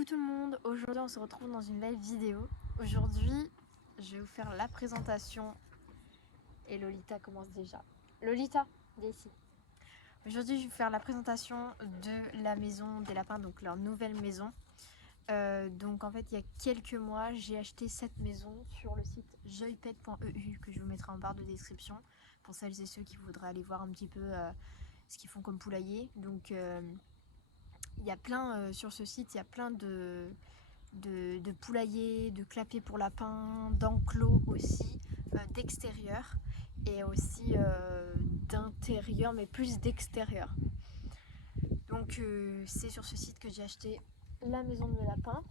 Coucou tout le monde, aujourd'hui on se retrouve dans une nouvelle vidéo. Aujourd'hui je vais vous faire la présentation et Lolita commence déjà. Lolita, viens ici. Aujourd'hui je vais vous faire la présentation de la maison des lapins, donc leur nouvelle maison. Donc en fait il y a quelques mois j'ai acheté cette maison sur le site joypet.eu que je vous mettrai en barre de description pour celles et ceux qui voudraient aller voir un petit peu ce qu'ils font comme poulailler. Donc il y a plein sur ce site, il y a plein de poulaillers, de clapiers pour lapins, d'enclos aussi, d'extérieur et aussi d'intérieur, mais plus d'extérieur. Donc c'est sur ce site que j'ai acheté la maison de lapin.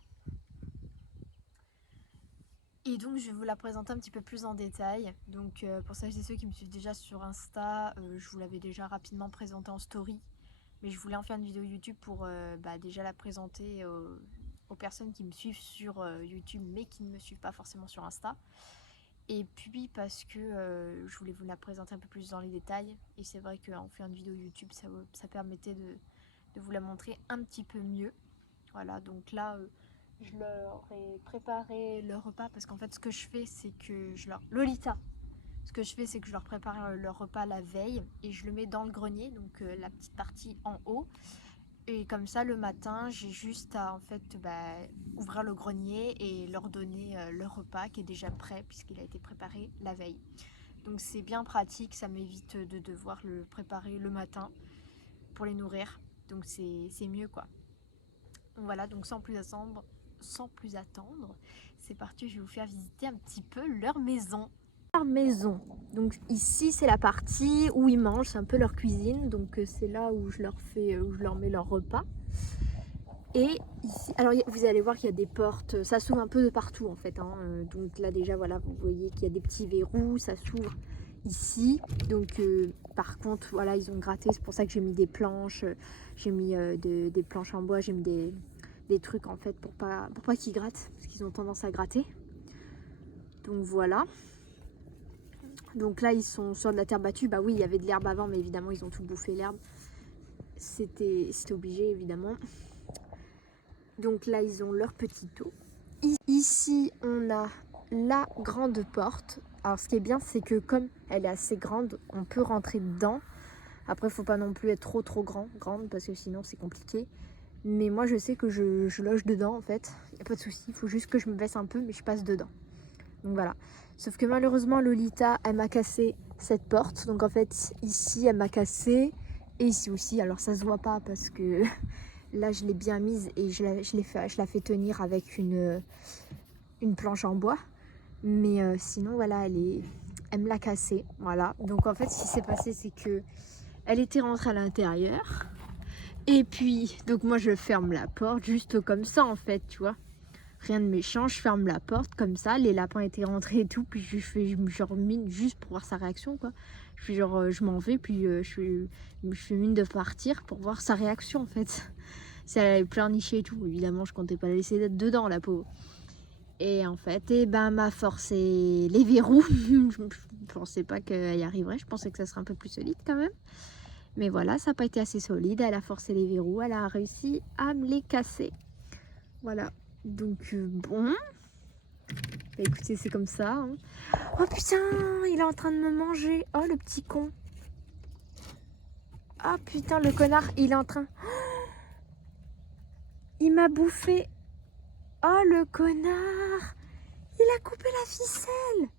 Et donc je vais vous la présenter un petit peu plus en détail. Donc pour celles et ceux qui me suivent déjà sur Insta, je vous l'avais déjà rapidement présenté en story. Mais je voulais en faire une vidéo YouTube pour déjà la présenter aux personnes qui me suivent sur YouTube mais qui ne me suivent pas forcément sur Insta. Et puis parce que je voulais vous la présenter un peu plus dans les détails. Et c'est vrai qu'en faire une vidéo YouTube, ça permettait de vous la montrer un petit peu mieux. Voilà, donc là, je leur ai préparé leur repas parce qu'en fait, ce que je fais, c'est que je leur... Lolita! Ce que je fais, c'est que je leur prépare leur repas la veille et je le mets dans le grenier, donc la petite partie en haut. Et comme ça, le matin, j'ai juste à en fait ouvrir le grenier et leur donner leur repas qui est déjà prêt puisqu'il a été préparé la veille. Donc c'est bien pratique, ça m'évite de devoir le préparer le matin pour les nourrir. Donc c'est mieux quoi. Donc voilà, donc sans plus attendre, c'est parti, je vais vous faire visiter un petit peu leur maison. Leur maison, donc ici c'est la partie où ils mangent, c'est un peu leur cuisine, donc c'est là où je leur mets leur repas. Et ici, alors vous allez voir qu'il y a des portes, ça s'ouvre un peu de partout en fait, hein. Donc là déjà voilà, vous voyez qu'il y a des petits verrous, ça s'ouvre ici. Donc par contre voilà, ils ont gratté, c'est pour ça que j'ai mis des planches, j'ai mis des planches en bois, j'ai mis des trucs en fait pour pas qu'ils grattent, parce qu'ils ont tendance à gratter. Donc voilà. Donc là ils sont sur de la terre battue, bah oui il y avait de l'herbe avant mais évidemment ils ont tout bouffé l'herbe. C'était obligé évidemment. Donc là ils ont leur petit eau. Ici on a la grande porte. Alors ce qui est bien c'est que comme elle est assez grande, on peut rentrer dedans. Après il faut pas non plus être trop grande parce que sinon c'est compliqué. Mais moi je sais que je loge dedans en fait, il n'y a pas de souci, il faut juste que je me baisse un peu mais je passe dedans. Donc voilà. Sauf que malheureusement Lolita elle m'a cassé cette porte. Donc en fait ici elle m'a cassé et ici aussi. Alors ça se voit pas parce que là je l'ai bien mise et je la fais tenir avec une planche en bois. Mais sinon voilà elle me l'a cassée. Voilà. Donc en fait ce qui s'est passé c'est que elle était rentrée à l'intérieur. Et puis donc moi je ferme la porte juste comme ça en fait tu vois. Rien de méchant, je ferme la porte comme ça, les lapins étaient rentrés et tout, puis je me genre mine juste pour voir sa réaction quoi. Je fais genre je m'en vais, puis je fais mine de partir pour voir sa réaction en fait. Si elle avait pleurniché et tout, évidemment je comptais pas la laisser d'être dedans la peau. Et en fait, m'a forcé les verrous. Je pensais pas qu'elle y arriverait, je pensais que ça serait un peu plus solide quand même. Mais voilà, ça n'a pas été assez solide, elle a forcé les verrous, elle a réussi à me les casser. Voilà. Donc bon, bah, écoutez c'est comme ça hein. Oh putain il est en train de me manger. Oh le petit con. Oh putain le connard il est en train. Oh, il m'a bouffé. Oh le connard. Il a coupé la ficelle.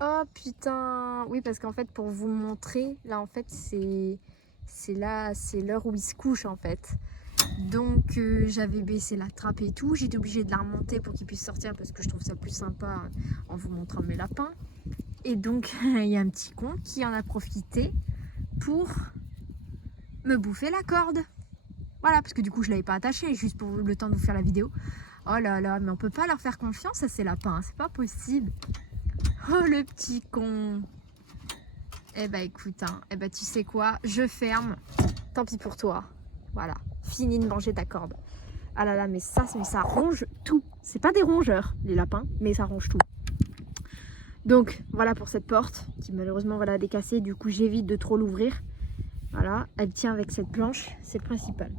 Oh putain. Oui parce qu'en fait pour vous montrer là en fait c'est l'heure où il se couche en fait. Donc j'avais baissé la trappe et tout, j'étais obligée de la remonter pour qu'il puisse sortir parce que je trouve ça plus sympa en vous montrant mes lapins. Et donc il y a un petit con qui en a profité pour me bouffer la corde. Voilà, parce que du coup je l'avais pas attachée, juste pour le temps de vous faire la vidéo. Oh là là, mais on peut pas leur faire confiance à ces lapins, c'est pas possible. Oh le petit con. Eh bah écoute, hein, eh bah tu sais quoi, je ferme, tant pis pour toi. Voilà, fini de manger ta corde. Ah là là, mais ça ronge tout. C'est pas des rongeurs, les lapins, mais ça ronge tout. Donc voilà pour cette porte qui malheureusement voilà est cassée. Du coup j'évite de trop l'ouvrir. Voilà, elle tient avec cette planche, c'est le principal.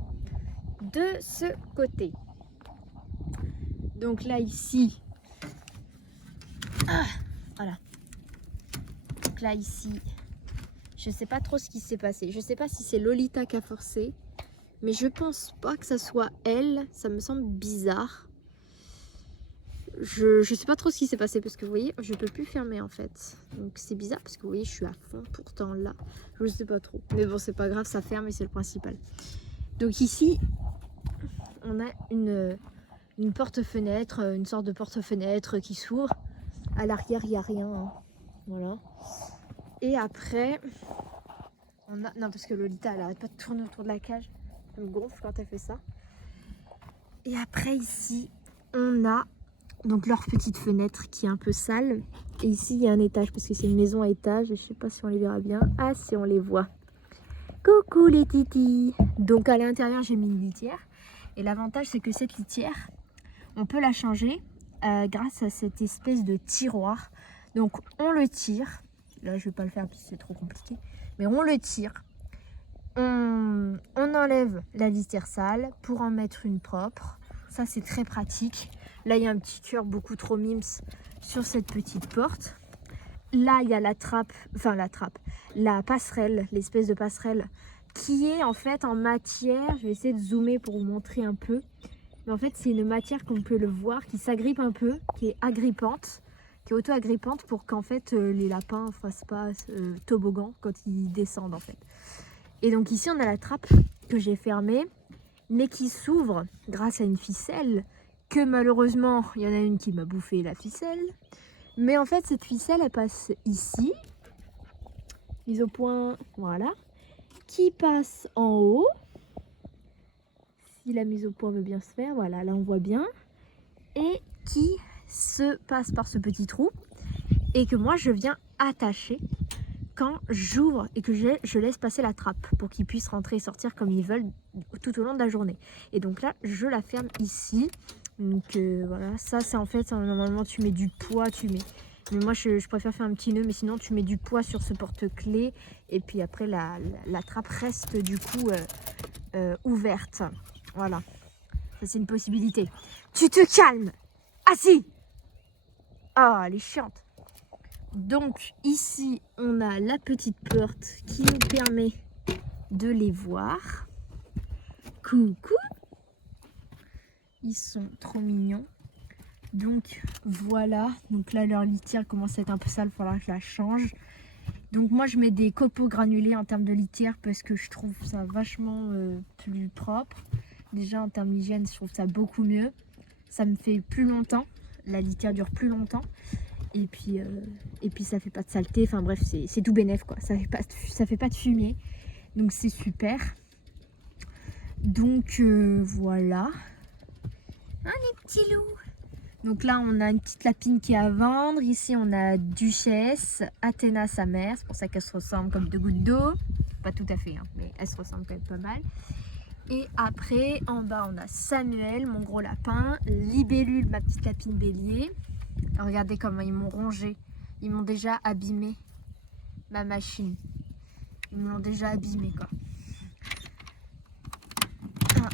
De ce côté, Donc là ici, voilà. Donc là ici, je sais pas trop ce qui s'est passé. Je sais pas si c'est Lolita qui a forcé, mais je pense pas que ça soit elle. Ça me semble bizarre. Je sais pas trop ce qui s'est passé parce que vous voyez, je peux plus fermer en fait. Donc c'est bizarre parce que vous voyez, je suis à fond pourtant là. Je sais pas trop. Mais bon, c'est pas grave, ça ferme et c'est le principal. Donc ici, on a une porte-fenêtre, une sorte de porte-fenêtre qui s'ouvre. À l'arrière, il n'y a rien. Hein. Voilà. Et après, on a... Non, parce que Lolita, elle arrête pas de tourner autour de la cage. Elle me gonfle quand elle fait ça. Et après, ici, on a donc leur petite fenêtre qui est un peu sale. Et ici, il y a un étage parce que c'est une maison à étage. Je sais pas si on les verra bien. Ah, si on les voit. Coucou les titis. Donc à l'intérieur, j'ai mis une litière. Et l'avantage, c'est que cette litière, on peut la changer grâce à cette espèce de tiroir. Donc on le tire. Là, je vais pas le faire parce que c'est trop compliqué. Mais on le tire. On enlève la litière sale pour en mettre une propre. Ça, c'est très pratique. Là, il y a un petit cœur beaucoup trop mimes sur cette petite porte. Là, il y a la passerelle, l'espèce de passerelle qui est en fait en matière. Je vais essayer de zoomer pour vous montrer un peu. Mais en fait, c'est une matière, comme on peut le voir, qui s'agrippe un peu, qui est agrippante, qui est auto-agrippante pour qu'en fait les lapins ne fassent pas toboggan quand ils descendent en fait. Et donc ici, on a la trappe que j'ai fermée, mais qui s'ouvre grâce à une ficelle, que malheureusement, il y en a une qui m'a bouffé la ficelle. Mais en fait, cette ficelle, elle passe ici, mise au point, voilà, qui passe en haut. Si la mise au point veut bien se faire, voilà, là on voit bien. Et qui se passe par ce petit trou et que moi je viens attacher quand j'ouvre et que je laisse passer la trappe pour qu'ils puissent rentrer et sortir comme ils veulent tout au long de la journée. Et donc là, je la ferme ici. Donc voilà, ça c'est en fait, normalement tu mets du poids, mais moi je préfère faire un petit nœud, mais sinon tu mets du poids sur ce porte-clés et puis après la trappe reste du coup ouverte. Voilà, ça c'est une possibilité. Tu te calmes. Ah si. Ah, elle est chiante. Donc ici on a la petite porte qui nous permet de les voir. Coucou. Ils sont trop mignons. Donc voilà, donc là leur litière commence à être un peu sale, il faudra que je la change. Donc moi je mets des copeaux granulés en termes de litière parce que je trouve ça vachement plus propre. Déjà en termes d'hygiène, je trouve ça beaucoup mieux. Ça me fait plus longtemps, la litière dure plus longtemps. Et puis ça fait pas de saleté, enfin bref, c'est tout bénef quoi. Ça fait pas de fumier, donc c'est super. Donc voilà. Ah les petits loups. Donc là, on a une petite lapine qui est à vendre. Ici, on a Duchesse, Athéna, sa mère. C'est pour ça qu'elles se ressemblent comme deux gouttes d'eau. Pas tout à fait, hein, mais elles se ressemblent quand même pas mal. Et après, en bas, on a Samuel, mon gros lapin. Libellule, ma petite lapine bélier. Regardez comment ils m'ont rongé. Ils m'ont déjà abîmé ma machine. Ils me l'ont déjà abîmé, quoi.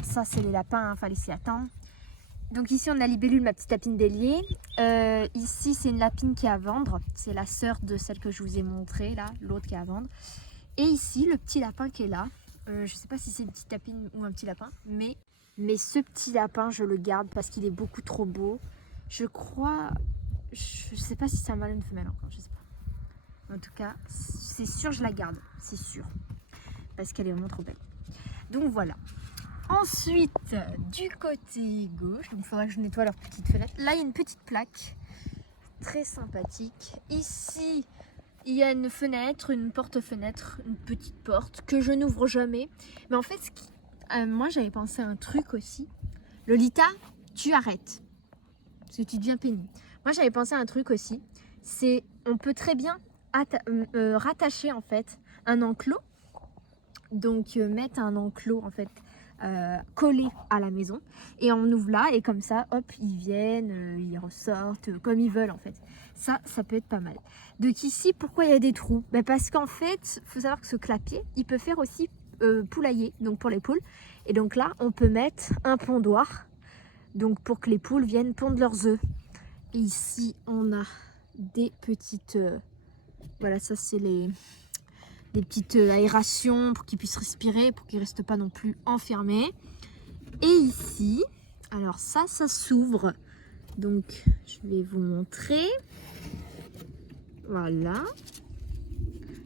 Ça, c'est les lapins, fallait s'y attendre. Donc ici on a Libellule, ma petite lapine bélier. Ici c'est une lapine qui est à vendre. C'est la sœur de celle que je vous ai montrée là, l'autre qui est à vendre. Et ici le petit lapin qui est là. Je sais pas si c'est une petite lapine ou un petit lapin, mais ce petit lapin je le garde parce qu'il est beaucoup trop beau. Je crois, je sais pas si c'est un mâle ou une femelle encore, je sais pas. En tout cas, c'est sûr je la garde, c'est sûr. Parce qu'elle est vraiment trop belle. Donc voilà. Ensuite, du côté gauche, donc il faudra que je nettoie leur petite fenêtre. Là, il y a une petite plaque très sympathique. Ici, il y a une fenêtre, une porte-fenêtre, une petite porte que je n'ouvre jamais. Mais en fait, moi, j'avais pensé à un truc aussi. Lolita, tu arrêtes. Parce que tu deviens pénible. Moi, j'avais pensé à un truc aussi. C'est, on peut très bien rattacher en fait un enclos. Donc, mettre un enclos en fait. Collés à la maison et on ouvre là et comme ça hop ils viennent, ils ressortent comme ils veulent en fait. Ça peut être pas mal. Donc ici pourquoi il y a des trous? Parce qu'en fait faut savoir que ce clapier il peut faire aussi poulailler, donc pour les poules, et donc là on peut mettre un pondoir donc pour que les poules viennent pondre leurs œufs. Et ici on a des petites, voilà, ça c'est des petites aérations pour qu'ils puissent respirer, pour qu'ils ne restent pas non plus enfermés. Et ici, alors ça s'ouvre, donc je vais vous montrer. Voilà,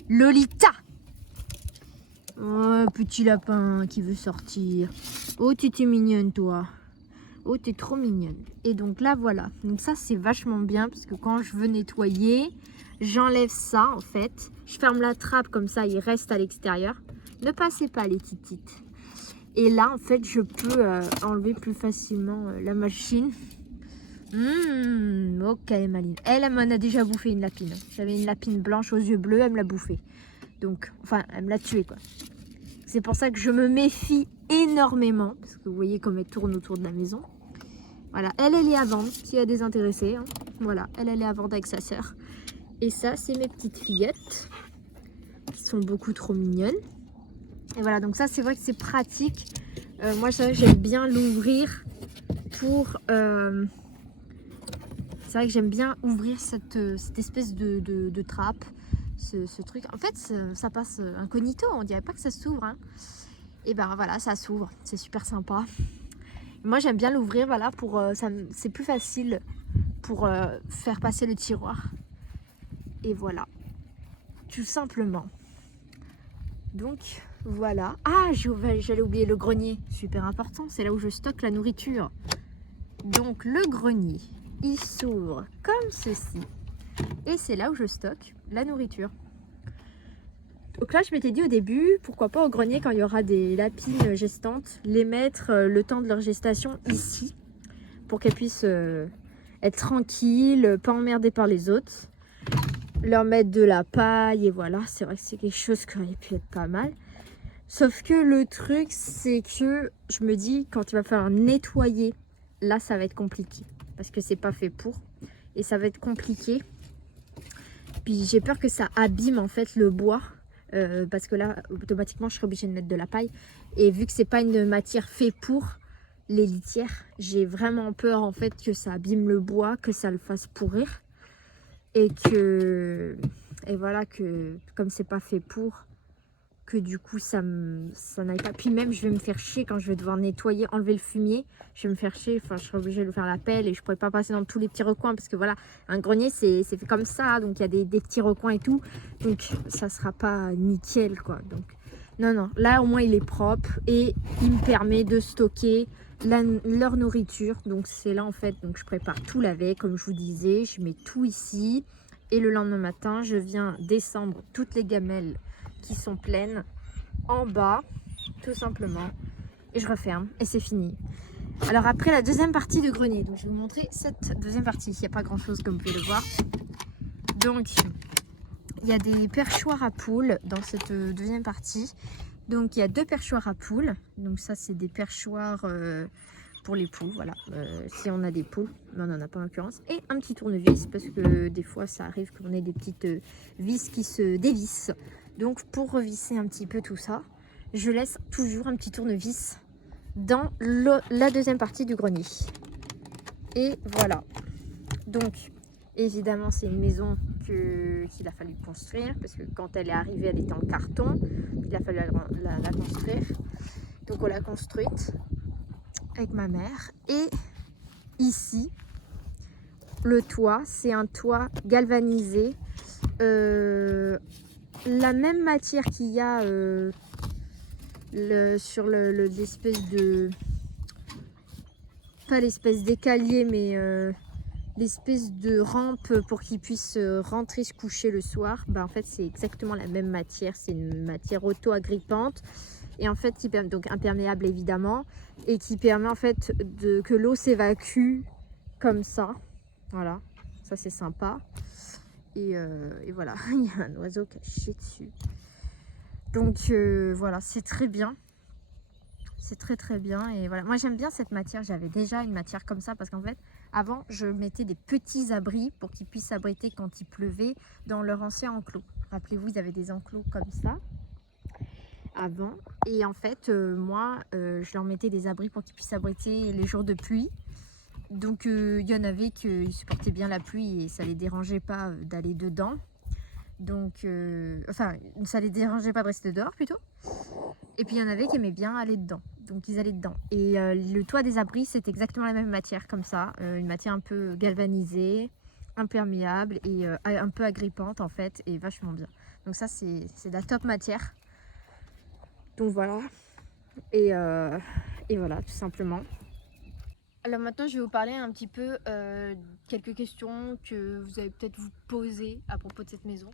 Lolita. Oh, petit lapin qui veut sortir. Oh, tu es mignonne, toi. Oh, tu es trop mignonne. Et donc là, voilà. Donc ça, c'est vachement bien parce que quand je veux nettoyer, j'enlève ça, en fait. Je ferme la trappe, comme ça, il reste à l'extérieur. Ne passez pas, les titites. Et là, en fait, je peux enlever plus facilement la machine. Oh, qu'elle est maline. Elle m'en a déjà bouffé une lapine. J'avais une lapine blanche aux yeux bleus, elle me l'a bouffée. Donc, enfin, elle me l'a tuée, quoi. C'est pour ça que je me méfie énormément. Parce que vous voyez comme elle tourne autour de la maison. Voilà, elle est à vendre, s'il y a des intéressés. Hein. Voilà, elle est à vendre avec sa sœur. Et ça, c'est mes petites fillettes. Qui sont beaucoup trop mignonnes. Et voilà, donc ça, c'est vrai que c'est pratique. Moi, c'est vrai que j'aime bien l'ouvrir pour... c'est vrai que j'aime bien ouvrir cette espèce de trappe. Ce truc, en fait ça passe incognito, on dirait pas que ça s'ouvre, hein. Et ben voilà, ça s'ouvre, c'est super sympa. Moi j'aime bien l'ouvrir, voilà, pour c'est plus facile pour faire passer le tiroir. Et voilà, tout simplement. Donc voilà. Ah, j'allais oublier le grenier, super important, c'est là où je stocke la nourriture. Donc le grenier, il s'ouvre comme ceci. Et c'est là où je stocke la nourriture. Donc là, je m'étais dit au début, pourquoi pas au grenier, quand il y aura des lapines gestantes, les mettre le temps de leur gestation ici, pour qu'elles puissent être tranquilles, pas emmerdées par les autres. Leur mettre de la paille, et voilà, c'est vrai que c'est quelque chose qui aurait pu être pas mal. Sauf que le truc, c'est que je me dis, quand il va falloir nettoyer, là, ça va être compliqué. Parce que c'est pas fait pour. Et ça va être compliqué. Puis j'ai peur que ça abîme en fait le bois. Parce que là, automatiquement, je serai obligée de mettre de la paille. Et vu que c'est pas une matière faite pour les litières, j'ai vraiment peur en fait que ça abîme le bois, que ça le fasse pourrir. Et voilà, que comme c'est pas fait pour, que du coup ça n'aille pas. Puis même je vais me faire chier quand je vais devoir nettoyer, enlever le fumier, je vais me faire chier, enfin je serai obligée de faire la pelle et je pourrais pas passer dans tous les petits recoins parce que voilà, un grenier c'est fait comme ça, donc il y a des petits recoins et tout, donc ça sera pas nickel quoi. Donc non, là au moins il est propre et il me permet de stocker leur nourriture. Donc c'est là en fait, donc je prépare tout la veille comme je vous disais, je mets tout ici et le lendemain matin je viens descendre toutes les gamelles qui sont pleines en bas, tout simplement, et je referme et c'est fini. Alors après la deuxième partie de grenier, donc je vais vous montrer cette deuxième partie. Il n'y a pas grand chose comme vous pouvez le voir. Donc il y a des perchoirs à poules dans cette deuxième partie. Donc il y a 2 perchoirs à poules, donc ça c'est des perchoirs pour les poules, voilà, si on a des poules, mais on n'en a pas en l'occurrence, et un petit tournevis parce que des fois ça arrive qu'on ait des petites vis qui se dévissent. Donc pour revisser un petit peu tout ça, je laisse toujours un petit tournevis dans la deuxième partie du grenier. Et voilà. Donc évidemment c'est une maison qu'il a fallu construire parce que quand elle est arrivée elle était en carton. Il a fallu la construire. Donc on l'a construite avec ma mère. Et ici le toit, c'est un toit galvanisé. La même matière qu'il y a sur l'espèce de... Pas l'espèce d'écalier, mais l'espèce de rampe pour qu'ils puissent rentrer se coucher le soir. Bah, en fait, c'est exactement la même matière. C'est une matière auto-agrippante. Et en fait, qui permet, donc imperméable évidemment. Et qui permet en fait que l'eau s'évacue comme ça. Voilà, ça c'est sympa. Et voilà, il y a un oiseau qui a chié dessus. Donc voilà, c'est très bien. C'est très bien. Et voilà, moi j'aime bien cette matière. J'avais déjà une matière comme ça parce qu'en fait, avant, je mettais des petits abris pour qu'ils puissent s'abriter quand il pleuvait dans leur ancien enclos. Rappelez-vous, ils avaient des enclos comme ça avant. Et en fait, moi, je leur mettais des abris pour qu'ils puissent s'abriter les jours de pluie. Donc il y en avait qui supportaient bien la pluie et ça les dérangeait pas d'aller dedans. Donc, enfin, ça les dérangeait pas de rester dehors plutôt. Et puis il y en avait qui aimaient bien aller dedans. Donc ils allaient dedans. Et le toit des abris, c'est exactement la même matière comme ça. Une matière un peu galvanisée, imperméable et un peu agrippante en fait. Et vachement bien. Donc ça, c'est de la top matière. Donc voilà. Et voilà, tout simplement. Alors maintenant, je vais vous parler un petit peu quelques questions que vous allez peut-être vous poser à propos de cette maison.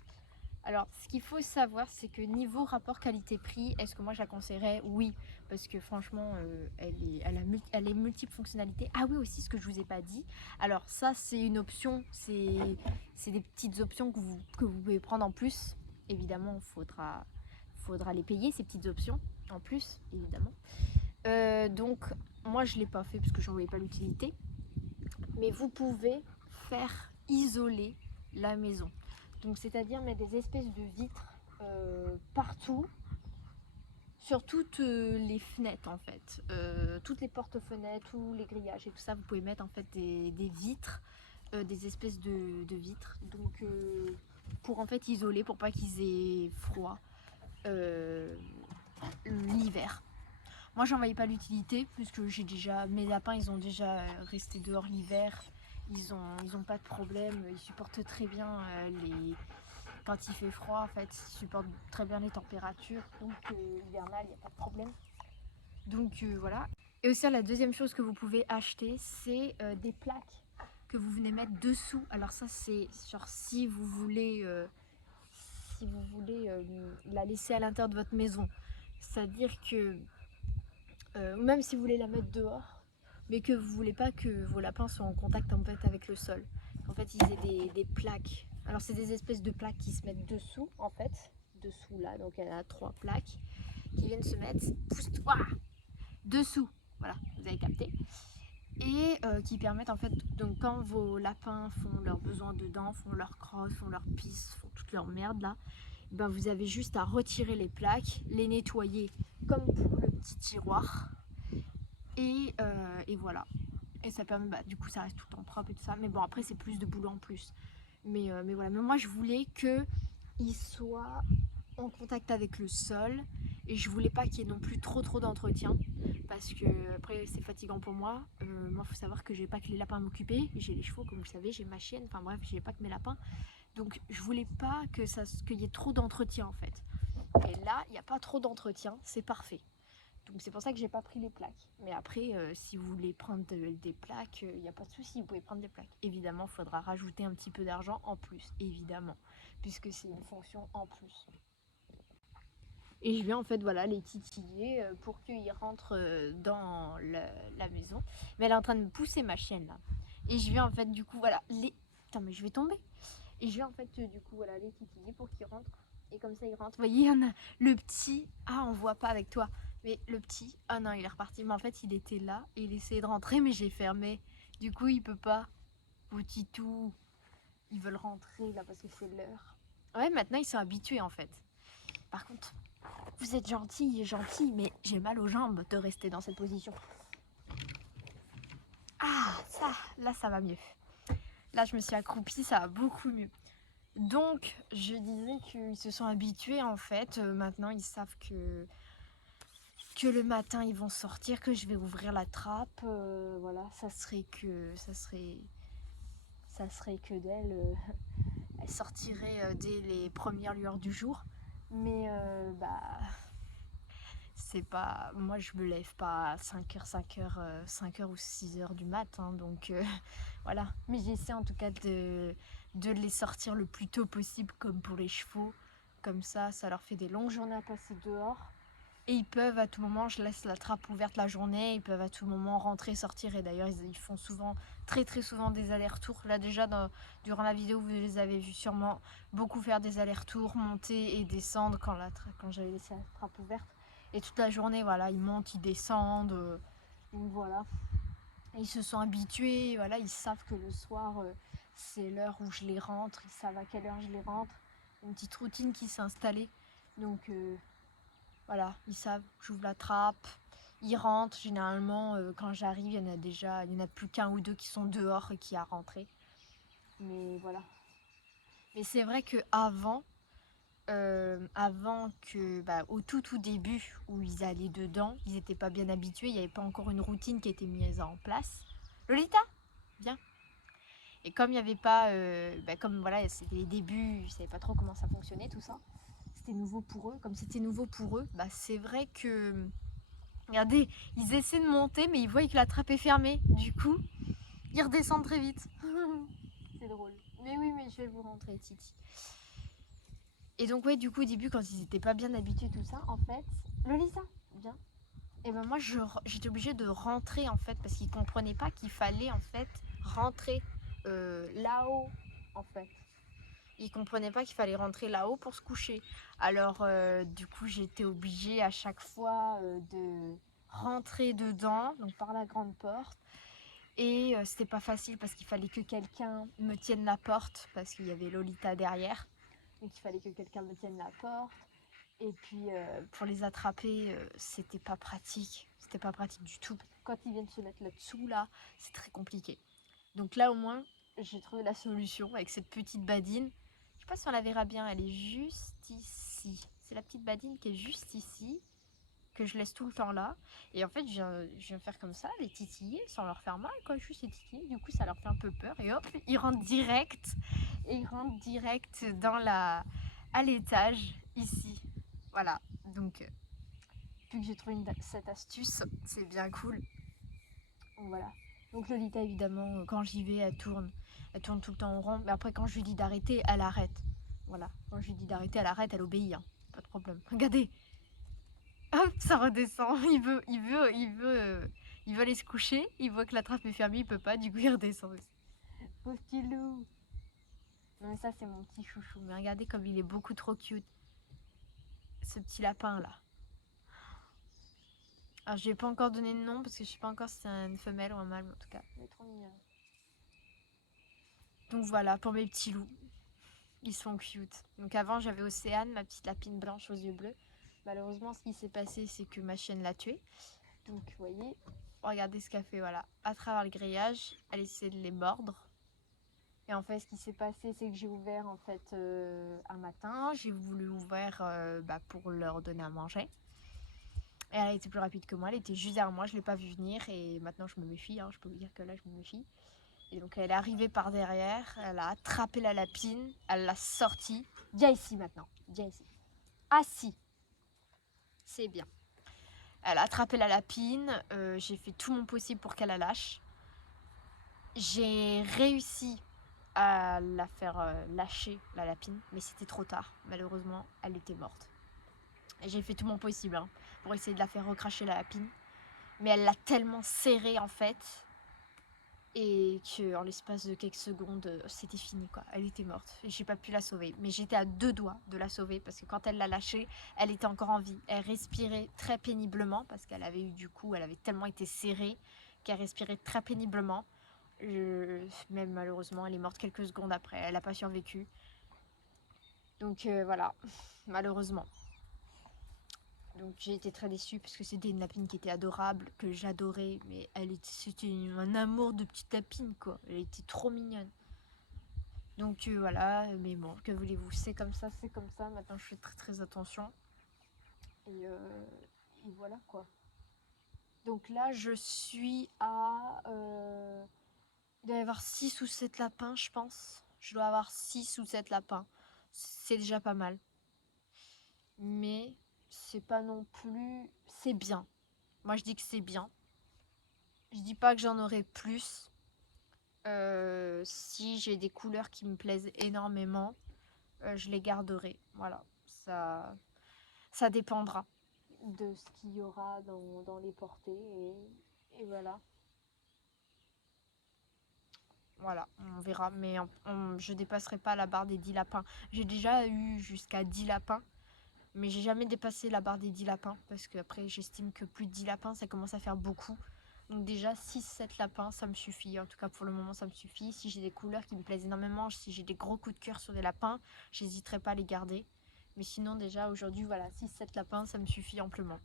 Alors, ce qu'il faut savoir, c'est que niveau rapport qualité-prix, est-ce que moi je la conseillerais? Oui, parce que franchement, elle est multiple fonctionnalités. Ah oui, aussi, ce que je vous ai pas dit. Alors ça, c'est une option, c'est des petites options que vous pouvez prendre en plus. Évidemment, faudra les payer, ces petites options, en plus, évidemment. Donc, moi, je ne l'ai pas fait parce que j'en voyais pas l'utilité. Mais vous pouvez faire isoler la maison. Donc, c'est-à-dire mettre des espèces de vitres partout, sur toutes les fenêtres en fait. Toutes les portes-fenêtres, tous les grillages et tout ça, vous pouvez mettre en fait des vitres, des espèces de vitres. Donc, pour en fait isoler, pour pas qu'ils aient froid l'hiver. Moi, j'en voyais pas l'utilité puisque j'ai déjà mes lapins, ils ont déjà resté dehors l'hiver. Ils ont pas de problème, ils supportent très bien quand il fait froid en fait, ils supportent très bien les températures. Donc hivernales, il n'y a pas de problème. Donc voilà. Et aussi la deuxième chose que vous pouvez acheter, c'est des plaques que vous venez mettre dessous. Alors ça, c'est genre si vous voulez la laisser à l'intérieur de votre maison. C'est-à-dire que même si vous voulez la mettre dehors, mais que vous voulez pas que vos lapins soient en contact en fait avec le sol. En fait, ils aient des plaques. Alors c'est des espèces de plaques qui se mettent dessous en fait, dessous là. Donc elle a 3 plaques qui viennent se mettre dessous. Voilà, vous avez capté. Et qui permettent en fait, donc quand vos lapins font leurs besoins dedans, font leur crosse, font leur pisse, font toute leur merde là, ben vous avez juste à retirer les plaques, les nettoyer comme pour le petit tiroir. Et voilà. Et ça permet, du coup ça reste tout le temps propre et tout ça. Mais bon, après c'est plus de boulot en plus. Mais voilà. Mais moi je voulais qu'il soit en contact avec le sol. Et je voulais pas qu'il y ait non plus trop d'entretien. Parce que après c'est fatigant pour moi. Moi faut savoir que j'ai pas que les lapins à m'occuper. J'ai les chevaux comme vous le savez, j'ai ma chienne. Enfin bref, j'ai pas que mes lapins. Donc je voulais pas qu'il y ait trop d'entretien en fait. Et là, il n'y a pas trop d'entretien, c'est parfait. Donc c'est pour ça que j'ai pas pris les plaques. Mais après, si vous voulez prendre des plaques, il n'y a pas de souci, vous pouvez prendre des plaques. Évidemment, il faudra rajouter un petit peu d'argent en plus, évidemment, puisque c'est une fonction en plus. Et je viens en fait voilà les titiller pour qu'ils rentrent dans la maison. Mais elle est en train de me pousser ma chienne là. Et je viens en fait du coup voilà les... Putain mais je vais tomber. Et je viens en fait du coup voilà les titiller pour qu'ils rentrent. Et comme ça ils rentrent. Vous voyez, il y en a le petit. Ah on voit pas avec toi. Mais le petit, ah non il est reparti. Mais en fait il était là et il essayait de rentrer mais j'ai fermé. Du coup il peut pas. Petit tout. Ils veulent rentrer là parce que c'est l'heure. Ouais maintenant ils sont habitués en fait. Par contre... Vous êtes gentil, mais j'ai mal aux jambes de rester dans cette position. Ah, là, ça va mieux. Là, je me suis accroupie, ça va beaucoup mieux. Donc, je disais qu'ils se sont habitués, en fait. Maintenant, ils savent que le matin, ils vont sortir, que je vais ouvrir la trappe. Voilà, ça serait que d'elle. Elle sortirait dès les premières lueurs du jour. Mais, c'est pas... Moi, je me lève pas à 5h ou 6h du matin, donc voilà. Mais j'essaie en tout cas de les sortir le plus tôt possible, comme pour les chevaux. Comme ça leur fait des longues journées à passer dehors. Et ils peuvent à tout moment, je laisse la trappe ouverte la journée, ils peuvent à tout moment rentrer, sortir. Et d'ailleurs, ils font souvent, très souvent des allers-retours. Là déjà, durant la vidéo, vous les avez vus sûrement beaucoup faire des allers-retours, monter et descendre quand j'avais laissé la trappe ouverte. Et toute la journée, voilà, ils montent, ils descendent. Donc voilà. Et ils se sont habitués, voilà, ils savent que le soir, c'est l'heure où je les rentre, ils savent à quelle heure je les rentre. Une petite routine qui s'est installée. Donc voilà, ils savent, j'ouvre la trappe, Ils rentrent généralement quand j'arrive, il y en a plus qu'un ou deux qui sont dehors et qui a rentré. Mais voilà. Mais c'est vrai que avant que au tout début où ils allaient dedans, ils n'étaient pas bien habitués, il n'y avait pas encore une routine qui était mise en place. Lolita, viens. Et comme il n'y avait pas, comme voilà, c'était les débuts, ils ne savaient pas trop comment ça fonctionnait tout ça. C'était nouveau pour eux. Comme c'était nouveau pour eux, c'est vrai que regardez, ils essaient de monter, mais ils voient que la trappe est fermée. Du coup, ils redescendent très vite. C'est drôle. Mais oui, mais je vais vous rentrer, Titi. Et donc, ouais, du coup, au début, quand ils n'étaient pas bien habitués, tout ça, en fait, Lolita, viens. Et ben moi, j'étais obligée de rentrer, en fait, parce qu'ils comprenaient pas qu'il fallait, en fait, rentrer là-haut, en fait. Ils comprenaient pas qu'il fallait rentrer là-haut pour se coucher. Alors, du coup, j'étais obligée à chaque fois de rentrer dedans, donc par la grande porte. Et c'était pas facile parce qu'il fallait que quelqu'un me tienne la porte, parce qu'il y avait Lolita derrière. Donc il fallait que quelqu'un me tienne la porte. Et puis pour les attraper, c'était pas pratique. C'était pas pratique du tout. Quand ils viennent se mettre là-dessous, là, c'est très compliqué. Donc là au moins, j'ai trouvé la solution avec cette petite badine. Je sais pas si on la verra bien, elle est juste ici. C'est la petite badine qui est juste ici, que je laisse tout le temps là. Et en fait, je viens faire comme ça, les titiller, sans leur faire mal, quoi. Juste les titiller. Du coup, ça leur fait un peu peur. Et hop, ils rentrent direct. Et ils rentrent direct à l'étage, ici. Voilà. Donc, vu que j'ai trouvé cette astuce, c'est bien cool. Donc, voilà. Donc, Lolita, évidemment, quand j'y vais, elle tourne. Elle tourne tout le temps en rond. Mais après, quand je lui dis d'arrêter, elle arrête. Voilà. Quand je lui dis d'arrêter, elle arrête, elle obéit. Hein. Pas de problème. Regardez. Hop, ça redescend. Il veut aller se coucher. Il voit que la trappe est fermée, il peut pas. Du coup, il redescend aussi. Pauvre petit loup. Non, mais ça, c'est mon petit chouchou. Mais regardez comme il est beaucoup trop cute. Ce petit lapin là. Alors, je lui ai pas encore donné de nom parce que je sais pas encore si c'est une femelle ou un mâle. Mais en tout cas, il est trop mignon. Donc voilà, pour mes petits loups. Ils sont cute. Donc avant, j'avais Océane, ma petite lapine blanche aux yeux bleus. Malheureusement, ce qui s'est passé, c'est que ma chienne l'a tuée. Donc, vous voyez, regardez ce qu'elle fait, voilà. À travers le grillage, elle essaie de les mordre. Et en fait, ce qui s'est passé, c'est que j'ai ouvert en fait un matin. J'ai voulu ouvrir pour leur donner à manger. Et elle a été plus rapide que moi. Elle était juste derrière moi. Je ne l'ai pas vue venir. Et maintenant, je me méfie. Hein. Je peux vous dire que là, je me méfie. Et donc, elle est arrivée par derrière. Elle a attrapé la lapine. Elle l'a sortie. Viens ici maintenant. Viens ici. Assis. C'est bien. Elle a attrapé la lapine. J'ai fait tout mon possible pour qu'elle la lâche. J'ai réussi à la faire lâcher la lapine, mais c'était trop tard. Malheureusement, elle était morte. Et j'ai fait tout mon possible pour essayer de la faire recracher la lapine. Mais elle l'a tellement serrée en fait, et qu'en l'espace de quelques secondes, c'était fini quoi. Elle était morte et j'ai pas pu la sauver. Mais j'étais à deux doigts de la sauver parce que quand elle l'a lâchée, elle était encore en vie. Elle respirait très péniblement parce qu'elle avait eu elle avait tellement été serrée qu'elle respirait très péniblement. Même malheureusement, elle est morte quelques secondes après. Elle n'a pas survécu. Donc voilà, malheureusement. Donc j'ai été très déçue parce que c'était une lapine qui était adorable, que j'adorais, mais c'était un amour de petite lapine quoi. Elle était trop mignonne. Donc voilà, mais bon, que voulez-vous, c'est comme ça, c'est comme ça. Maintenant je fais très très attention. Et voilà quoi. Donc là je suis à... il doit y avoir 6 ou 7 lapins je pense. Je dois avoir 6 ou 7 lapins. C'est déjà pas mal. Mais c'est pas non plus... C'est bien. Moi je dis que c'est bien. Je dis pas que j'en aurai plus. Si j'ai des couleurs qui me plaisent énormément, je les garderai. Voilà, ça dépendra de ce qu'il y aura dans les portées. Et voilà. Voilà, on verra. Mais je dépasserai pas la barre des 10 lapins. J'ai déjà eu jusqu'à 10 lapins. Mais j'ai jamais dépassé la barre des 10 lapins. Parce qu'après, j'estime que plus de 10 lapins, ça commence à faire beaucoup. Donc déjà 6-7 lapins, ça me suffit. En tout cas pour le moment ça me suffit. Si j'ai des couleurs qui me plaisent énormément, si j'ai des gros coups de cœur sur des lapins, j'hésiterai pas à les garder. Mais sinon déjà aujourd'hui voilà, 6-7 lapins, ça me suffit amplement.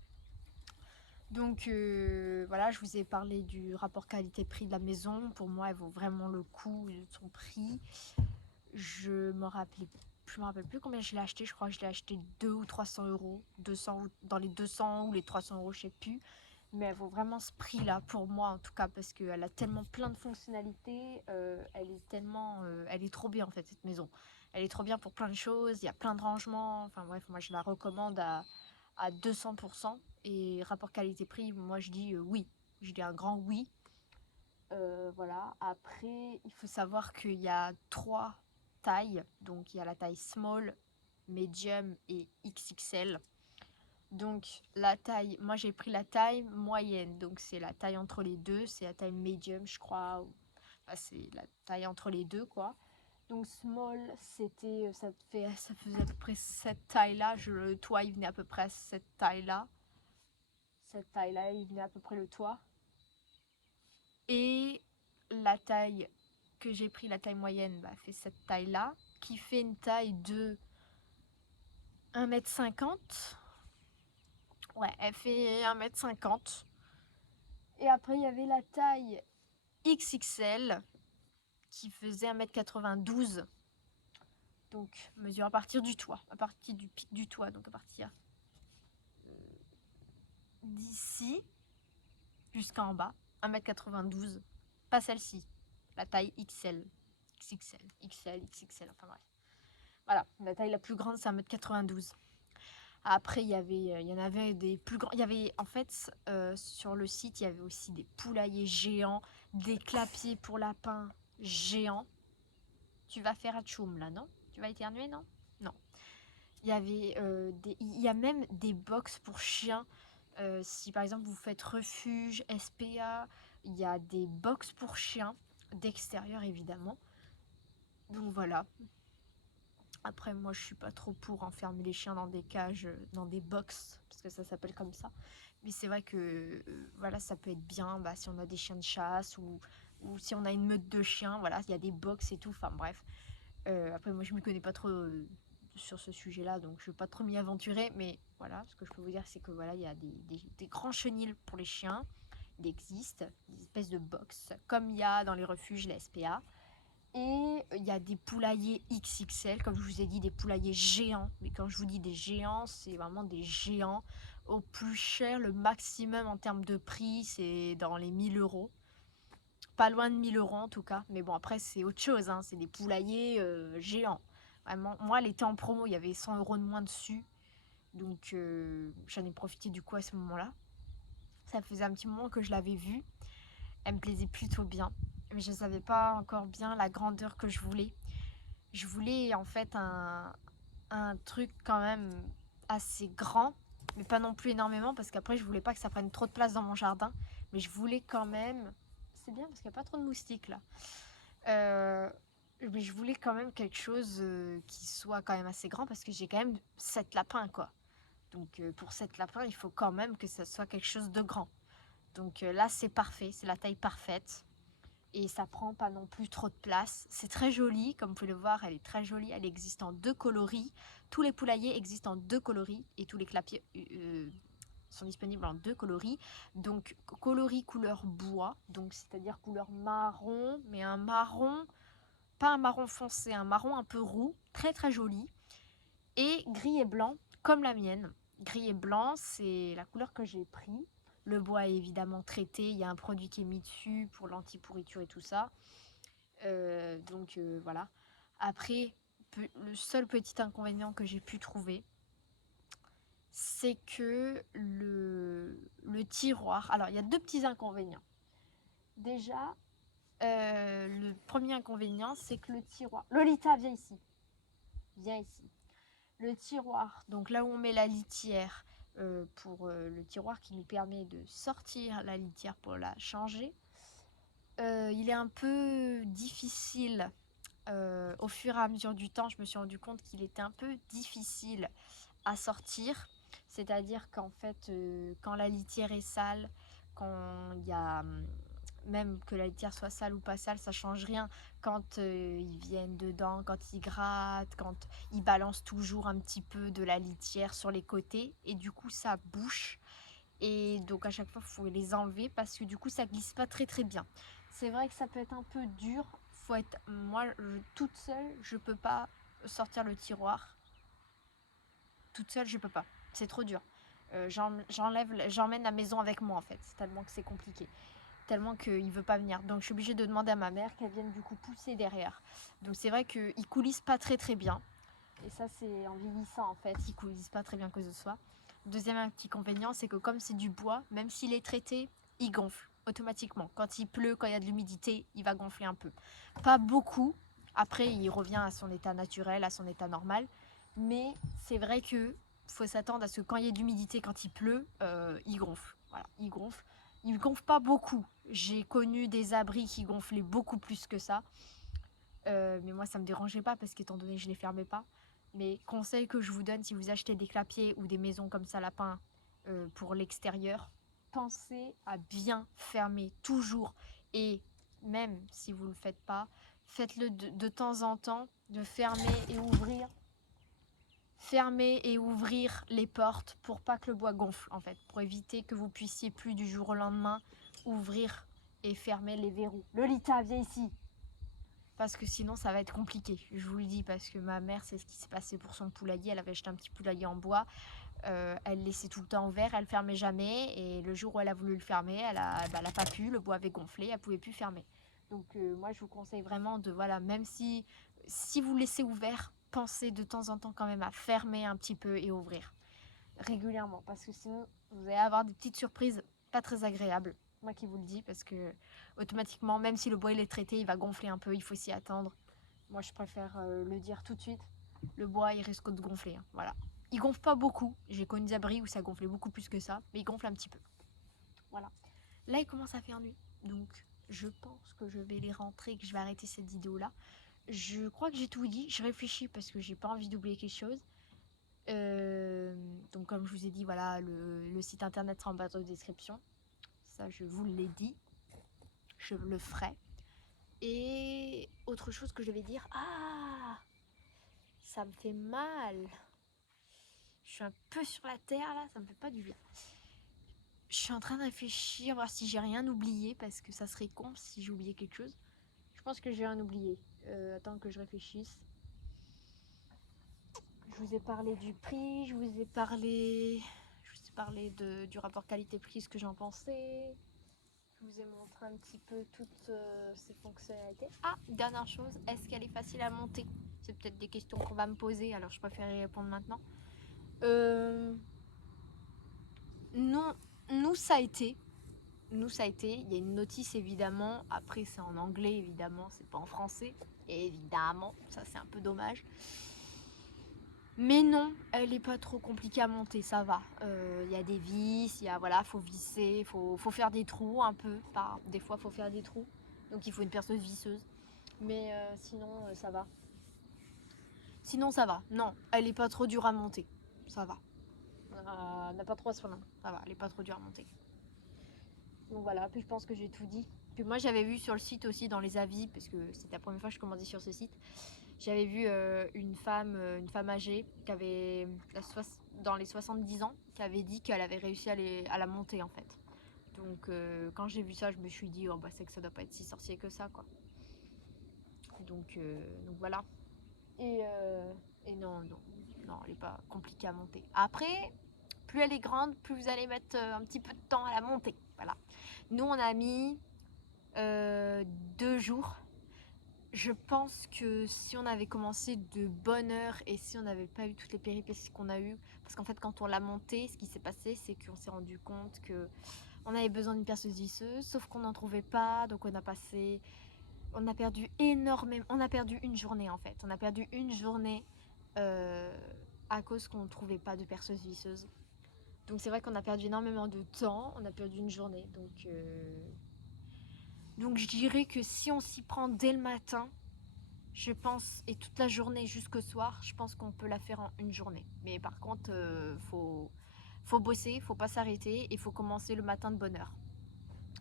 Donc voilà, je vous ai parlé du rapport qualité-prix de la maison. Pour moi, elle vaut vraiment le coup de son prix. Je me rappelle plus combien je l'ai acheté. Je crois que je l'ai acheté 200 ou 300 euros. 200, dans les 200 ou les 300 euros, je sais plus. Mais elle vaut vraiment ce prix-là pour moi en tout cas parce qu'elle a tellement plein de fonctionnalités. Elle est trop bien en fait cette maison. Elle est trop bien pour plein de choses. Il y a plein de rangements. Enfin bref, moi je la recommande à 200%. Et rapport qualité-prix, moi je dis oui. Je dis un grand oui. Voilà. Après, il faut savoir qu'il y a 3 tailles. Donc il y a la taille small, medium et XXL. Donc la taille, moi j'ai pris la taille moyenne, donc c'est la taille entre les deux, c'est la taille medium je crois, enfin, c'est la taille entre les deux quoi. Donc small c'était, ça faisait à peu près cette taille là, le toit il venait à peu près à cette taille là, il venait à peu près le toit. Et la taille que j'ai pris, la taille moyenne, bah, fait cette taille là, qui fait une taille de 1,50 m. Ouais, elle fait 1,50 m. Et après, il y avait la taille XXL qui faisait 1,92 m. Donc, mesure à partir du toit, à partir du pic du toit, donc à partir d'ici jusqu'en bas, 1,92 m. Pas celle-ci, la taille XL, XXL, XL, XXL, enfin bref. Voilà, la taille la plus grande, c'est 1,92 m. Après, il y en avait des plus grands. Il y avait, en fait, sur le site, il y avait aussi des poulaillers géants, des clapiers pour lapins géants. Tu vas faire atchoum là, non? Tu vas éternuer, non? Non. Il y a même des box pour chiens. Si par exemple vous faites refuge, SPA, il y a des box pour chiens, d'extérieur évidemment. Donc voilà. Après, moi, je suis pas trop pour enfermer les chiens dans des cages, dans des box, parce que ça s'appelle comme ça. Mais c'est vrai que voilà, ça peut être bien bah, si on a des chiens de chasse ou si on a une meute de chiens. Voilà, il y a des box et tout. Enfin bref. Après, moi, je ne m'y connais pas trop sur ce sujet-là, donc je ne vais pas trop m'y aventurer. Mais voilà, ce que je peux vous dire, c'est que voilà, il y a des grands chenils pour les chiens. Il existe des espèces de box, comme il y a dans les refuges, les SPA. Et il y a des poulaillers XXL, comme je vous ai dit, des poulaillers géants. Mais quand je vous dis des géants, c'est vraiment des géants. Au plus cher, le maximum en termes de prix, c'est dans les 1000 euros. Pas loin de 1000 euros en tout cas. Mais bon, après, c'est autre chose. Hein. C'est des poulaillers géants. Vraiment, moi, elle était en promo, il y avait 100 euros de moins dessus. Donc, j'en ai profité du coup à ce moment-là. Ça faisait un petit moment que je l'avais vue. Elle me plaisait plutôt bien. Mais je ne savais pas encore bien la grandeur que je voulais. Je voulais en fait un truc quand même assez grand, mais pas non plus énormément parce qu'après je voulais pas que ça prenne trop de place dans mon jardin. Mais je voulais quand même... C'est bien parce qu'il n'y a pas trop de moustiques là. Mais je voulais quand même quelque chose qui soit quand même assez grand parce que j'ai quand même 7 lapins quoi. Donc pour 7 lapins, il faut quand même que ça soit quelque chose de grand. Donc là c'est parfait, c'est la taille parfaite. Et ça prend pas non plus trop de place. C'est très joli, comme vous pouvez le voir, elle est très jolie. Elle existe en 2 coloris. Tous les poulaillers existent en 2 coloris et tous les clapiers sont disponibles en 2 coloris. Donc coloris couleur bois, donc c'est-à-dire couleur marron, mais un marron, pas un marron foncé, un marron un peu roux, très très joli. Et gris et blanc, comme la mienne. Gris et blanc, c'est la couleur que j'ai pris. Le bois est évidemment traité, il y a un produit qui est mis dessus pour l'anti-pourriture et tout ça. Voilà. Après, le seul petit inconvénient que j'ai pu trouver, c'est que le tiroir... Alors, il y a 2 petits inconvénients. Déjà, le premier inconvénient, c'est que le tiroir... Lolita, viens ici. Viens ici. Le tiroir, donc là où on met la litière, pour le tiroir qui nous permet de sortir la litière pour la changer, il est un peu difficile. Au fur et à mesure du temps, je me suis rendu compte qu'il était un peu difficile à sortir. C'est-à-dire qu'en fait, quand la litière est sale, quand il y a même que la litière soit sale ou pas sale, ça change rien. Quand ils viennent dedans, quand ils grattent, quand ils balancent toujours un petit peu de la litière sur les côtés et du coup ça bouche. Et donc à chaque fois, il faut les enlever parce que du coup, ça glisse pas très bien. C'est vrai que ça peut être un peu dur. Faut être, moi, toute seule, je peux pas sortir le tiroir. Toute seule, je peux pas. C'est trop dur. J'emmène la maison avec moi en fait, tellement que c'est compliqué. Tellement qu'il veut pas venir. Donc je suis obligée de demander à ma mère qu'elle vienne du coup pousser derrière. Donc c'est vrai qu'il coulisse pas très bien. Et ça, c'est en vieillissant en fait, il coulisse pas très bien que ce soit. Deuxième petit inconvénient, c'est que comme c'est du bois, même s'il est traité, il gonfle automatiquement. Quand il pleut, quand il y a de l'humidité, il va gonfler un peu. Pas beaucoup. Après, il revient à son état naturel, à son état normal. Mais c'est vrai que faut s'attendre à ce que quand il y a de l'humidité, quand il pleut, il gonfle. Voilà, il gonfle. Il gonfle pas beaucoup. J'ai connu des abris qui gonflaient beaucoup plus que ça. Mais moi, ça me dérangeait pas parce qu'étant donné que je les fermais pas. Mais conseil que je vous donne si vous achetez des clapiers ou des maisons comme ça lapin pour l'extérieur, pensez à bien fermer toujours. Et même si vous ne le faites pas, faites-le de temps en temps, de fermer et ouvrir les portes pour pas que le bois gonfle en fait, pour éviter que vous puissiez plus du jour au lendemain ouvrir et fermer les verrous. Lolita, viens ici. Parce que sinon ça va être compliqué, je vous le dis, parce que ma mère, c'est ce qui s'est passé pour son poulailler. Elle avait acheté un petit poulailler en bois, elle laissait tout le temps ouvert, elle fermait jamais, et le jour où elle a voulu le fermer, elle a pas pu, le bois avait gonflé, elle pouvait plus fermer. Donc moi je vous conseille vraiment de, voilà, même si vous laissez ouvert, pensez de temps en temps quand même à fermer un petit peu et ouvrir régulièrement, parce que sinon vous allez avoir des petites surprises pas très agréables. Moi qui vous le dis, parce que automatiquement, même si le bois il est traité, il va gonfler un peu, il faut s'y attendre. Moi je préfère le dire tout de suite, le bois il risque de gonfler, hein. Voilà. Il gonfle pas beaucoup, j'ai connu des abris où ça gonflait beaucoup plus que ça, mais il gonfle un petit peu. Voilà. Là il commence à faire nuit, donc je pense que je vais les rentrer, que je vais arrêter cette vidéo là. Je crois que j'ai tout dit, je réfléchis parce que j'ai pas envie d'oublier quelque chose. Donc comme je vous ai dit, voilà, le site internet sera en bas de description. Ça je vous l'ai dit, je le ferai. Et autre chose que je vais dire, ça me fait mal. Je suis un peu sur la terre là, ça me fait pas du bien. Je suis en train de réfléchir, voir si j'ai rien oublié, parce que ça serait con si j'ai oublié quelque chose. Je pense que j'ai rien oublié. Attends que je réfléchisse. Je vous ai parlé du prix, je vous ai parlé du rapport qualité-prix, ce que j'en pensais. Je vous ai montré un petit peu toutes ces fonctionnalités. Ah, dernière chose, est-ce qu'elle est facile à monter? C'est peut-être des questions qu'on va me poser, alors je préfère y répondre maintenant. Non, nous ça a été. Il y a une notice évidemment. Après c'est en anglais évidemment, c'est pas en français. Et évidemment, ça c'est un peu dommage. Mais non, elle est pas trop compliquée à monter, ça va. Il y a des vis, voilà, faut visser, faut faire des trous un peu. Des fois faut faire des trous. Donc il faut une perceuse visseuse. Mais sinon ça va. Sinon ça va. Non, elle est pas trop dure à monter. Ça va. N'a pas trop à se plaindre. Ça va, elle est pas trop dure à monter. Donc voilà, puis je pense que j'ai tout dit. Puis moi j'avais vu sur le site aussi dans les avis, parce que c'était la première fois que je commandais sur ce site, j'avais vu une femme âgée qui avait dans les 70 ans, qui avait dit qu'elle avait réussi à la monter en fait. Donc quand j'ai vu ça, je me suis dit, oh bah c'est que ça doit pas être si sorcier que ça quoi. Donc voilà. Et non, elle est pas compliquée à monter. Après, plus elle est grande, plus vous allez mettre un petit peu de temps à la monter. Voilà. Nous, on a mis 2 jours. Je pense que si on avait commencé de bonne heure et si on n'avait pas eu toutes les péripéties qu'on a eues, parce qu'en fait, quand on l'a monté, ce qui s'est passé, c'est qu'on s'est rendu compte que on avait besoin d'une perceuse visseuse, sauf qu'on n'en trouvait pas, donc on a perdu énormément, on a perdu une journée en fait. On a perdu une journée à cause qu'on ne trouvait pas de perceuse visseuse. Donc c'est vrai qu'on a perdu énormément de temps, on a perdu une journée. Donc je dirais que si on s'y prend dès le matin, je pense, et toute la journée jusqu'au soir, je pense qu'on peut la faire en une journée. Mais par contre, faut bosser, faut pas s'arrêter et faut commencer le matin de bonne heure.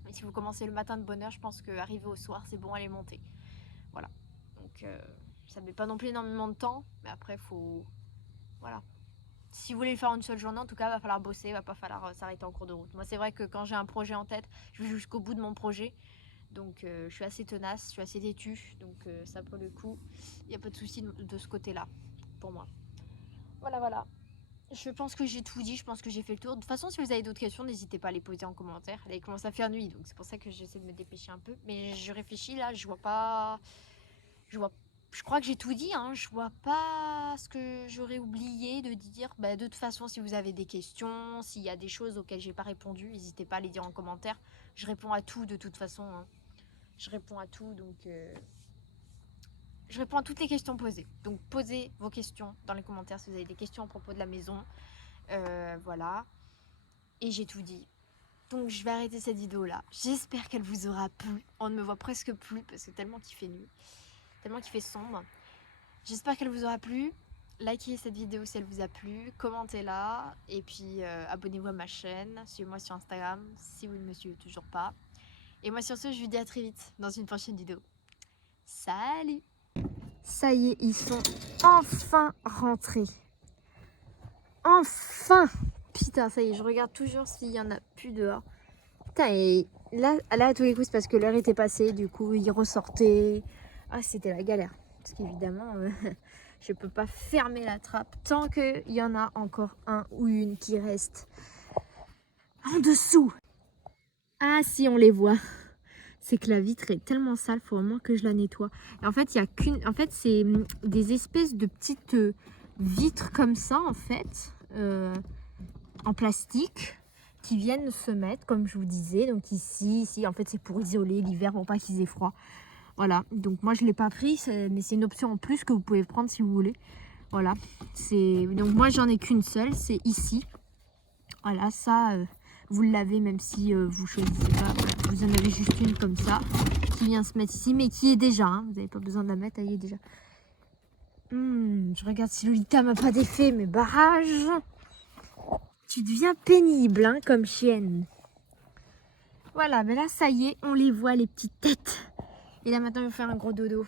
Et si vous commencez le matin de bonne heure, je pense qu'arriver au soir, c'est bon à les monter. Voilà. Donc ça ne met pas non plus énormément de temps, mais après, voilà. si vous voulez le faire en une seule journée, en tout cas, il va falloir bosser, il va pas falloir s'arrêter en cours de route. Moi, c'est vrai que quand j'ai un projet en tête, je vais jusqu'au bout de mon projet. Donc, je suis assez tenace, je suis assez têtue. Donc, ça, pour le coup, il n'y a pas de souci de ce côté-là, pour moi. Voilà. Je pense que j'ai tout dit, je pense que j'ai fait le tour. De toute façon, si vous avez d'autres questions, n'hésitez pas à les poser en commentaire. Il commence à faire nuit, donc c'est pour ça que j'essaie de me dépêcher un peu. Mais je réfléchis là, je vois pas... Je crois que j'ai tout dit, hein. Je vois pas ce que j'aurais oublié de dire. Bah, de toute façon, si vous avez des questions, s'il y a des choses auxquelles j'ai pas répondu, n'hésitez pas à les dire en commentaire. Je réponds à tout de toute façon, hein. Je réponds à tout, donc... Je réponds à toutes les questions posées. Donc posez vos questions dans les commentaires si vous avez des questions à propos de la maison. Voilà. Et j'ai tout dit. Donc je vais arrêter cette vidéo là. J'espère qu'elle vous aura plu. On ne me voit presque plus parce que tellement qu'il fait nuit. Tellement qu'il fait sombre. J'espère qu'elle vous aura plu. Likez cette vidéo si elle vous a plu. Commentez-la. Et puis abonnez-vous à ma chaîne. Suivez-moi sur Instagram si vous ne me suivez toujours pas. Et moi sur ce, je vous dis à très vite dans une prochaine vidéo. Salut! Ça y est, ils sont enfin rentrés. Enfin! Putain, ça y est, je regarde toujours s'il y en a plus dehors. Putain, et là à tous les coups, c'est parce que l'heure était passée, du coup, ils ressortaient. Ah, c'était la galère. Parce qu'évidemment, je peux pas fermer la trappe tant qu'il y en a encore un ou une qui reste en dessous. Ah, si, on les voit. C'est que la vitre est tellement sale, faut vraiment que je la nettoie. Et en fait, il y a qu'une. En fait, c'est des espèces de petites vitres comme ça, en fait, en plastique, qui viennent se mettre, comme je vous disais. Donc ici, en fait, c'est pour isoler l'hiver pour pas qu'ils aient froid. Voilà. Donc moi, je l'ai pas pris, mais c'est une option en plus que vous pouvez prendre si vous voulez. Voilà. Donc moi, j'en ai qu'une seule, c'est ici. Voilà, ça. Vous l'avez même si vous choisissez pas. Voilà, vous en avez juste une comme ça qui vient se mettre ici, mais qui est déjà. Hein, vous n'avez pas besoin de la mettre, elle y est déjà. Je regarde si Lolita m'a pas défait mes barrages. Tu deviens pénible hein, comme chienne. Voilà, mais là ça y est, on les voit les petites têtes. Et là maintenant, je vais faire un gros dodo.